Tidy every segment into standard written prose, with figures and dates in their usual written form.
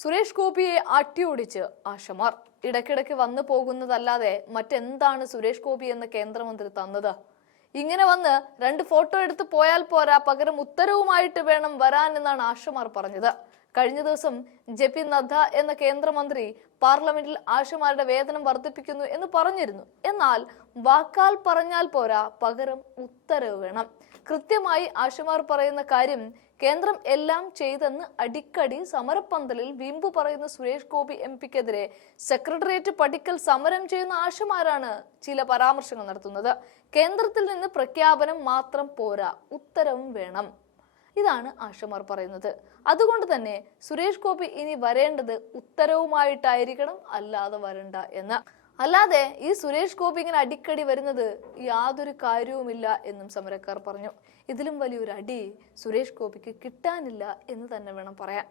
സുരേഷ് ഗോപിയെ അട്ടിയോടിച്ച് ആശമാർ. ഇടയ്ക്കിടയ്ക്ക് വന്നു പോകുന്നതല്ലാതെ മറ്റെന്താണ് സുരേഷ് ഗോപി എന്ന കേന്ദ്രമന്ത്രി തന്നത്? ഇങ്ങനെ വന്ന് 2 ഫോട്ടോ എടുത്ത് പോയാൽ പോരാ, പകരം ഉത്തരവുമായിട്ട് വേണം വരാൻ എന്നാണ് ആശമാർ പറഞ്ഞത്. കഴിഞ്ഞ ദിവസം JP നദ്ദ എന്ന കേന്ദ്രമന്ത്രി പാർലമെന്റിൽ ആശമാരുടെ വേതനം വർദ്ധിപ്പിക്കുന്നു എന്ന് പറഞ്ഞിരുന്നു. എന്നാൽ വാക്കാൽ പറഞ്ഞാൽ പോരാ, പകരം ഉത്തരവ് വേണം. കൃത്യമായി ആശമാർ പറയുന്ന കാര്യം കേന്ദ്രം എല്ലാം ചെയ്തെന്ന് അടിക്കടി സമരപ്പന്തലിൽ വീമ്പു പറയുന്ന സുരേഷ് ഗോപി MP-ക്കെതിരെ സെക്രട്ടേറിയറ്റ് പടിക്കൽ സമരം ചെയ്യുന്ന ആശമാരാണ് ചില പരാമർശങ്ങൾ നടത്തുന്നത്. കേന്ദ്രത്തിൽ നിന്ന് പ്രഖ്യാപനം മാത്രം പോരാ, ഉത്തരവും വേണം. ഇതാണ് ആശമാർ പറയുന്നത്. അതുകൊണ്ട് തന്നെ സുരേഷ് ഗോപി ഇനി വരേണ്ടത് ഉത്തരവുമായിട്ടായിരിക്കണം, അല്ലാതെ വരണ്ട എന്ന്. അല്ലാതെ ഈ സുരേഷ് ഗോപി ഇങ്ങനെ അടിക്കടി വരുന്നത് യാതൊരു കാര്യവുമില്ല എന്നും സമരക്കാർ പറഞ്ഞു. ഇതിലും വലിയൊരു അടി സുരേഷ് ഗോപിക്ക് കിട്ടാനില്ല എന്ന് തന്നെ വേണം പറയാൻ.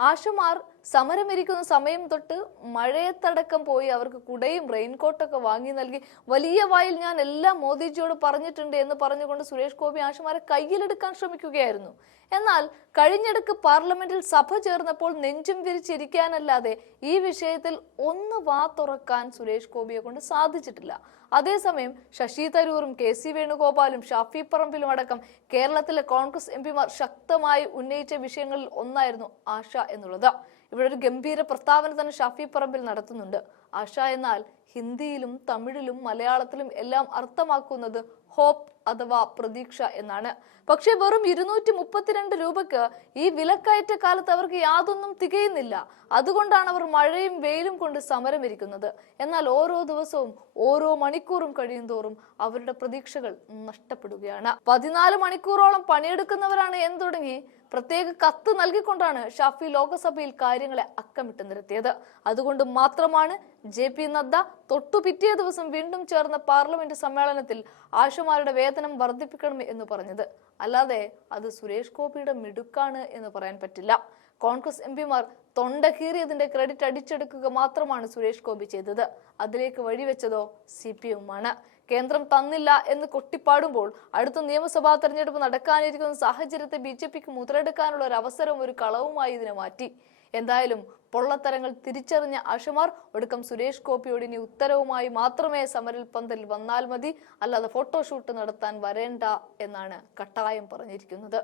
ആശമാർ സമരമിരിക്കുന്ന സമയം തൊട്ട് മഴയത്തടക്കം പോയി അവർക്ക് കുടയും റെയിൻകോട്ടൊക്കെ വാങ്ങി നൽകി വലിയ വായിൽ ഞാൻ എല്ലാം മോദിജിയോട് പറഞ്ഞിട്ടുണ്ട് എന്ന് പറഞ്ഞുകൊണ്ട് സുരേഷ് ഗോപി ആശമാരെ കയ്യിലെടുക്കാൻ ശ്രമിക്കുകയായിരുന്നു. എന്നാൽ കഴിഞ്ഞിടക്ക് പാർലമെന്റിൽ സഭ ചേർന്നപ്പോൾ നെഞ്ചും വിരിച്ചിരിക്കാനല്ലാതെ ഈ വിഷയത്തിൽ ഒന്ന് വാ തുറക്കാൻ സുരേഷ് ഗോപിയെ കൊണ്ട് സാധിച്ചിട്ടില്ല. അതേസമയം ശശി തരൂറും KC വേണുഗോപാലും ഷാഫി പറമ്പിലും അടക്കം കേരളത്തിലെ കോൺഗ്രസ് MP-മാർ ശക്തമായി ഉന്നയിച്ച വിഷയങ്ങളിൽ ഒന്നായിരുന്നു ആശ എന്നുള്ളത്. ഇവിടെ ഒരു ഗംഭീര പ്രസ്താവന തന്നെ ഷാഫി പറമ്പിൽ നടത്തുന്നുണ്ട്. ആശ എന്നാൽ ഹിന്ദിയിലും തമിഴിലും മലയാളത്തിലും എല്ലാം അർത്ഥമാക്കുന്നത് ഹോപ്പ് അഥവാ പ്രതീക്ഷ എന്നാണ്. പക്ഷെ വെറും 232 രൂപക്ക് ഈ വിലക്കയറ്റ കാലത്ത് അവർക്ക് യാതൊന്നും തികയുന്നില്ല. അതുകൊണ്ടാണ് അവർ മഴയും വെയിലും കൊണ്ട് സമരമിരിക്കുന്നത്. എന്നാൽ ഓരോ ദിവസവും ഓരോ മണിക്കൂറും കഴിയും തോറും അവരുടെ പ്രതീക്ഷകൾ നഷ്ടപ്പെടുകയാണ്. 14 മണിക്കൂറോളം പണിയെടുക്കുന്നവരാണ് എന്ന് തുടങ്ങി പ്രത്യേക കത്ത് നൽകിക്കൊണ്ടാണ് ഷാഫി ലോക്സഭയിൽ കാര്യങ്ങളെ അക്കമിട്ട് നിരത്തിയത്. അതുകൊണ്ട് മാത്രമാണ് JP നദ്ദ തൊട്ടു പിറ്റേ ദിവസം വീണ്ടും ചേർന്ന പാർലമെന്റ് സമ്മേളനത്തിൽ ആശമാരുടെ വേതനം വർദ്ധിപ്പിക്കണം എന്ന് പറഞ്ഞത്. അല്ലാതെ അത് സുരേഷ് ഗോപിയുടെ മിടുക്കാണ് എന്ന് പറയാൻ പറ്റില്ല. കോൺഗ്രസ് MP-മാർ തൊണ്ട കീറിയതിന്റെ ക്രെഡിറ്റ് അടിച്ചെടുക്കുക മാത്രമാണ് സുരേഷ് ഗോപി ചെയ്തത്. അതിലേക്ക് വഴിവെച്ചതോ CPM-ആണ്. കേന്ദ്രം തന്നില്ല എന്ന് കൊട്ടിപ്പാടുമ്പോൾ അടുത്ത നിയമസഭാ തെരഞ്ഞെടുപ്പ് നടക്കാനിരിക്കുന്ന സാഹചര്യത്തെ BJP-ക്ക് മുതലെടുക്കാനുള്ള ഒരു അവസരവും ഒരു കളവുമായി ഇതിനെ മാറ്റി. എന്തായാലും പൊള്ളത്തരങ്ങൾ തിരിച്ചറിഞ്ഞ ആശമാർ ഒടുക്കം സുരേഷ് ഗോപിയോട് ഇനി ഉത്തരവുമായി മാത്രമേ സമരൽ പന്തലിൽ വന്നാൽ മതി, അല്ലാതെ ഫോട്ടോഷൂട്ട് നടത്താൻ വരേണ്ട എന്നാണ് കട്ടായം പറഞ്ഞിരിക്കുന്നത്.